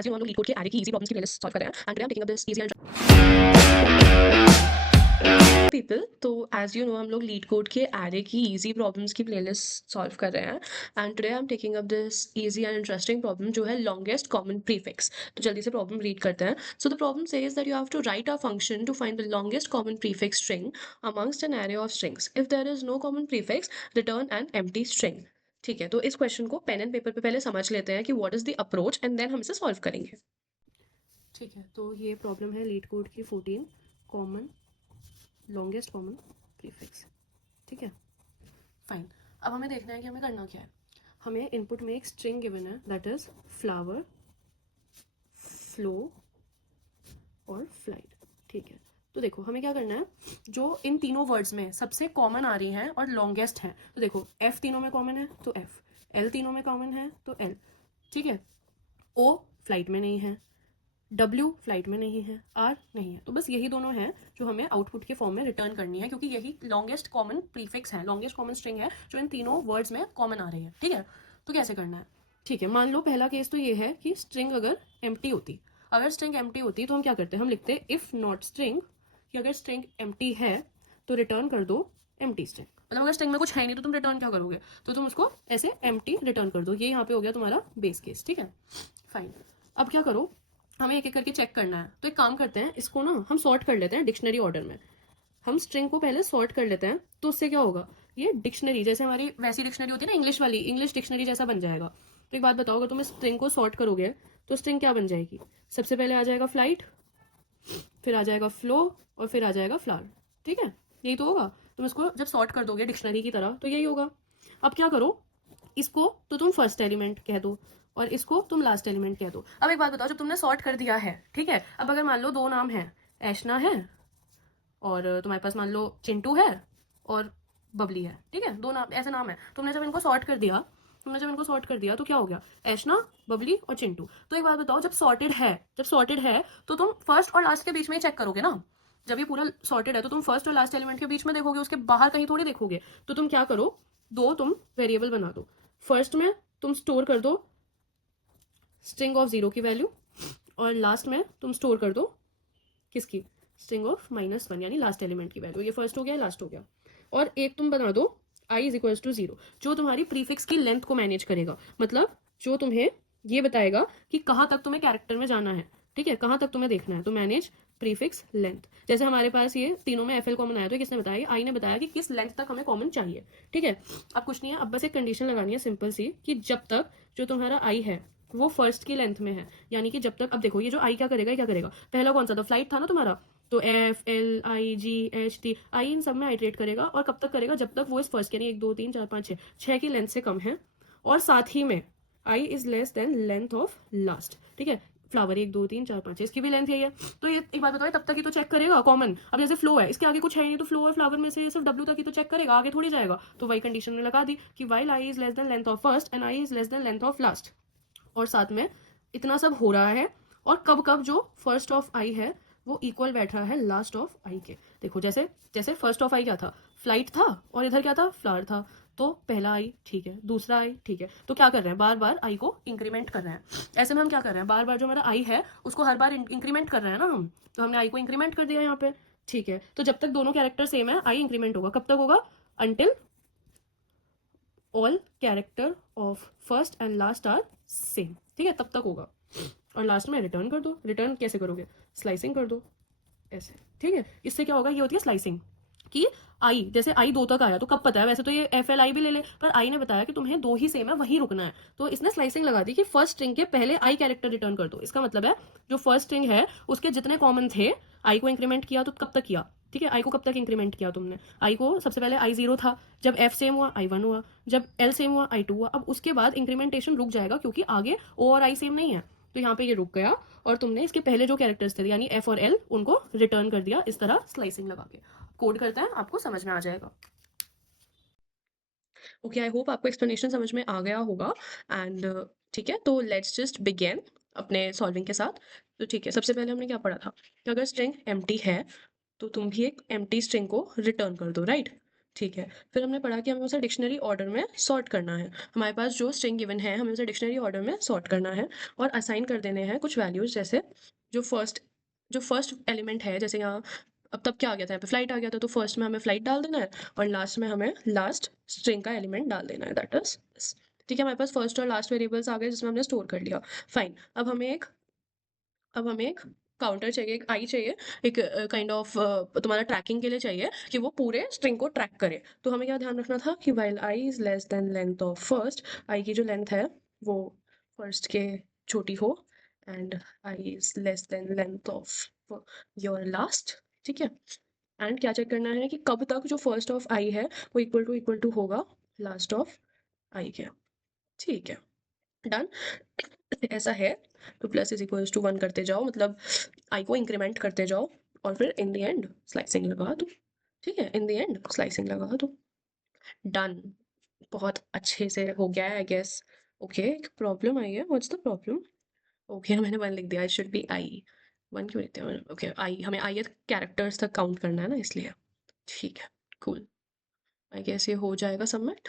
आज हम लोग लीड कोड के आगे की इजी प्रॉब्लम्स की प्लेलिस्ट सॉल्व कर रहे हैं and today I am taking up this easy and people. तो एज यू नो हम लोग लीड कोड के एरे की इजी प्रॉब्लम्स की प्लेलिस्ट सॉल्व कर रहे हैं and today I am taking up this easy and interesting problem जो है लॉन्गेस्ट कॉमन प्रीफिक्स। तो जल्दी से प्रॉब्लम रीड करते हैं। So the problem says that you have to write a function to find the longest common prefix string amongst an array of strings. If there is no common prefix return an empty string. ठीक है, तो इस question को pen and paper पे पहले समझ लेते हैं कि what is the approach and then हम इसे सॉल्व करेंगे। ठीक है, तो ये प्रॉब्लम है लीड कोड की 14 कॉमन लॉन्गेस्ट कॉमन प्रीफिक्स। ठीक है, फाइन। अब हमें देखना है कि हमें करना क्या है। हमें इनपुट में एक स्ट्रिंग गिवन है दैट इज फ्लावर, फ्लो और फ्लाइट। ठीक है, तो देखो हमें क्या करना है, जो इन तीनों वर्ड्स में सबसे कॉमन आ रही हैं और लॉन्गेस्ट हैं, तो देखो एफ तीनों में कॉमन है तो एफ, एल तीनों में कॉमन है तो एल। ठीक है, ओ फ्लाइट में नहीं है, W फ्लाइट में नहीं है, R नहीं है, तो बस यही दोनों हैं जो हमें आउटपुट के फॉर्म में रिटर्न करनी है, क्योंकि यही लॉन्गेस्ट कॉमन प्रीफिक्स है, लॉन्गेस्ट कॉमन स्ट्रिंग है जो इन तीनों वर्ड्स में कॉमन आ रही है। ठीक है, तो कैसे करना है। ठीक है, मान लो पहला केस तो ये है कि स्ट्रिंग अगर एम्प्टी होती, अगर स्ट्रिंग एम्प्टी होती तो हम क्या करते हैं, हम लिखते इफ नॉट स्ट्रिंग, कि अगर स्ट्रिंग एम्प्टी है तो रिटर्न कर दो एम्प्टी स्ट्रिंग। मतलब अगर स्ट्रिंग में कुछ है नहीं तो तुम रिटर्न क्या करोगे, तो तुम उसको ऐसे एम्प्टी रिटर्न कर दो। ये यहाँ पे हो गया तुम्हारा बेस केस। ठीक है, फाइन। अब क्या करो, हमें एक एक करके चेक करना है। तो एक काम करते हैं, इसको ना हम सॉर्ट कर लेते हैं डिक्शनरी ऑर्डर में। हम स्ट्रिंग को पहले सॉर्ट कर लेते हैं, तो उससे क्या होगा, ये डिक्शनरी जैसे हमारी वैसी डिक्शनरी होती है ना इंग्लिश वाली, इंग्लिश डिक्शनरी जैसा बन जाएगा। तो एक बात बताओ, अगर तुम स्ट्रिंग को सॉर्ट करोगे तो स्ट्रिंग क्या बन जाएगी, सबसे पहले आ जाएगा फ्लाइट, फिर आ जाएगा फ्लो और फिर आ जाएगा फ्लावर। ठीक है, यही तो होगा। तुम इसको जब सॉर्ट कर दोगे डिक्शनरी की तरह तो यही होगा। अब क्या करो, इसको तो तुम फर्स्ट एलिमेंट कह दो और इसको तुम लास्ट एलिमेंट कह दो। अब एक बात बताओ, जब तुमने सॉर्ट कर दिया है, ठीक है, अब अगर मान लो दो नाम है, ऐशना है और तुम्हारे पास मान लो चिंटू है और बबली है, ठीक है, दो नाम ऐसे नाम है, तुमने जब इनको सॉर्ट कर दिया, तो क्या हो गया, ऐशना, बबली और चिंटू। तो एक बात बताओ, जब सॉर्टेड है तो तुम फर्स्ट और लास्ट के बीच में ही चेक करोगे ना। जब ये पूरा सॉर्टेड है तो तुम फर्स्ट और लास्ट एलिमेंट के बीच में देखोगे, उसके बाहर कहीं थोड़ी देखोगे। तो तुम क्या करो, दो तुम वेरिएबल बना दो। फर्स्ट में तुम स्टोर कर दो स्ट्रिंग ऑफ 0 की वैल्यू और लास्ट में तुम स्टोर कर दो किसकी, स्ट्रिंग ऑफ -1 यानी लास्ट एलिमेंट की वैल्यू। ये फर्स्ट हो गया, लास्ट हो गया। और एक तुम बना दो i इज इक्वल्स टू 0, जो तुम्हारी प्रीफिक्स की लेंथ को मैनेज करेगा, मतलब जो तुम्हें ये बताएगा कि कहाँ तक तुम्हें कैरेक्टर में जाना है। ठीक है, कहाँ तक तुम्हें देखना है, तो मैनेज प्रीफिक्स लेंथ। जैसे हमारे पास ये तीनों में FL कॉमन आया, तो किसने बताया, आई ने बताया कि किस लेंथ तक हमें कॉमन चाहिए। ठीक है, अब कुछ नहीं है, अब बस एक कंडीशन लगानी है सिंपल सी, कि जब तक जो तुम्हारा आई है वो फर्स्ट की लेंथ में है, यानी कि जब तक, अब देखो ये जो आई क्या करेगा, पहला कौन सा था, फ्लाइट था ना तुम्हारा, तो FLIGHT आई इन सब में आइट्रेट करेगा, और कब तक करेगा, जब तक वो इस फर्स्ट यानी 1 2 3 4 5 6 की लेंथ से कम है, और साथ ही में I is less than length of last. ठीक है, फ्लावर 1 2 3 4 5 6 इसकी भी लेंथ यही है। तो ये एक बात बताओ, तब तक ही तो चेक करेगा कॉमन। अब जैसे फ्लो है, इसके आगे कुछ है नहीं, तो फ्लो और फ्लावर में से ये सिर्फ W तक ही तो चेक करेगा, आगे थोड़ी जाएगा। तो वही कंडीशन में लगा दी कि while I is less than length of first and I is less than length of last. और साथ में इतना सब हो रहा है, और कब कब जो फर्स्ट ऑफ आई है वो इक्वल बैठ रहा है लास्ट ऑफ आई के। देखो जैसे जैसे फर्स्ट ऑफ आई क्या था, फ्लाइट था, और इधर क्या था, फ्लावर था। तो पहला आई ठीक है, दूसरा आई ठीक है, तो क्या कर रहे हैं, बार बार आई को इंक्रीमेंट कर रहे हैं। ऐसे में हम क्या कर रहे हैं, बार बार जो हमारा आई है उसको हर बार इंक्रीमेंट कर रहे हैं ना हम, तो हमने आई को इंक्रीमेंट कर दिया यहाँ पे। ठीक है, तो जब तक दोनों कैरेक्टर सेम है आई इंक्रीमेंट होगा, कब तक होगा, until all character of first and last are same. ठीक है, तब तक होगा, और लास्ट में रिटर्न कर दो। रिटर्न कैसे करोगे, स्लाइसिंग कर दो ऐसे। ठीक है, इससे क्या होगा, ये होती है स्लाइसिंग, कि आई जैसे आई 2 तक आया तो कब पता है, वैसे तो ये FLI भी ले ले, पर आई ने बताया कि तुम्हें 2 ही सेम है वहीं रुकना है, तो इसने स्लाइसिंग लगा दी कि फर्स्ट स्ट्रिंग के पहले आई कैरेक्टर रिटर्न कर दो। इसका मतलब है जो फर्स्ट स्ट्रिंग है उसके जितने कॉमन थे, आई को इंक्रीमेंट किया तो कब तक किया, ठीक है, आई को कब तक इंक्रीमेंट किया तुमने, आई को सबसे पहले आई 0 था, जब F सेम हुआ आई 1 हुआ, जब L सेम हुआ आई 2 हुआ। अब उसके बाद इंक्रीमेंटेशन रुक जाएगा, क्योंकि आगे O और आई सेम नहीं है, तो यहाँ पे ये रुक गया, और तुमने इसके पहले जो कैरेक्टर्स थे यानी F और L उनको रिटर्न कर दिया, इस तरह स्लाइसिंग लगा के। कोड करते हैं, आपको समझ में आ जाएगा। ओके, आई होप आपको एक्सप्लेनेशन समझ में आ गया होगा एंड ठीक है, तो लेट्स जस्ट बिगिन अपने सॉल्विंग के साथ। तो ठीक है, सबसे पहले हमने क्या पढ़ा था कि अगर स्ट्रिंग एम्प्टी है तो तुम भी एक एम्प्टी स्ट्रिंग को रिटर्न कर दो, राइट। ठीक है। फिर हमने पढ़ा कि हमें उसे डिक्शनरी ऑर्डर में सॉर्ट करना है। हमारे पास जो स्ट्रिंग गिवन है हमें उसे डिक्शनरी ऑर्डर में सॉर्ट करना है और असाइन कर देने हैं कुछ वैल्यूज़, जैसे जो फर्स्ट एलिमेंट है, जैसे यहाँ अब तब क्या आ गया था, यहाँ पे फ्लाइट आ गया था, तो फर्स्ट में हमें फ्लाइट डाल देना है और लास्ट में हमें लास्ट स्ट्रिंग का एलिमेंट डाल देना है, दैट इज़ दिस। ठीक है, हमारे पास फर्स्ट और लास्ट वेरिएबल्स आ गए जिसमें हमने स्टोर कर लिया। फाइन। अब हमें एक काउंटर चाहिए, एक आई चाहिए, एक काइंड ऑफ तुम्हारा ट्रैकिंग के लिए चाहिए कि वो पूरे स्ट्रिंग को ट्रैक करे। तो हमें क्या ध्यान रखना था कि while I is less than length of first, I की जो लेंथ है वो फर्स्ट के छोटी हो, and I is less than length of your last. ठीक है। एंड क्या चेक करना है कि कब तक जो फर्स्ट ऑफ आई है वो इक्वल टू होगा लास्ट ऑफ आई के। ठीक है, डन। ऐसा है तो प्लस इज इक्वल्स टू 1 करते जाओ, मतलब आई को इंक्रीमेंट करते जाओ और फिर इन द एंड स्लाइसिंग लगा दो। ठीक है, इन द एंड स्लाइसिंग लगा दो। डन। बहुत अच्छे से हो गया है आई गेस। ओके, एक प्रॉब्लम आई है, व्हाट्स द प्रॉब्लम? ओके, मैंने 1 लिख दिया, इट शुड बी आई। 1 क्यों लिखते हैं? ओके, आई हमें आई कैरेक्टर्स तक काउंट करना है ना, इसलिए। ठीक है, कूल। आई गेस ये हो जाएगा सबमिट।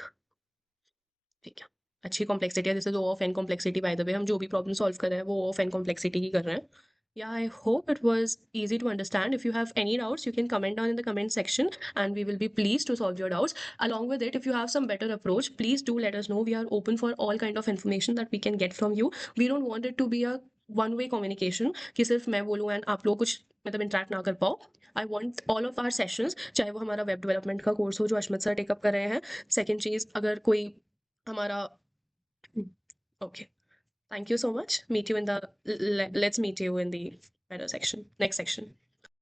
ठीक है, अच्छी कॉम्प्लेक्सिटी है, जैसे O of N complexity, by the way हम जो भी प्रॉब्लम सॉल्व कर रहे हैं वो ओ ऑफ एन कॉम्प्लेक्सिटी की कर रहे हैं। Yeah, I hope it was easy to understand. If you have any doubts, you can comment down in the comment section and we will be pleased to solve your doubts. Along with it, if you have some better approach, please do let us know. We are open for all kind of information that we can get from you. We don't want it to be a one way communication कि सिर्फ मैं बोलूँ and आप लोग कुछ मतलब interact ना कर पाओ. I want all of our sessions, चाहे वो हमारा वेब डेवलपमेंट का कोर्स हो जो अश्मित सर टेकअप कर रहे हैं, सेकेंड चीज़ अगर कोई हमारा okay, thank you so much. Meet you in the let's meet you in the better section, next section.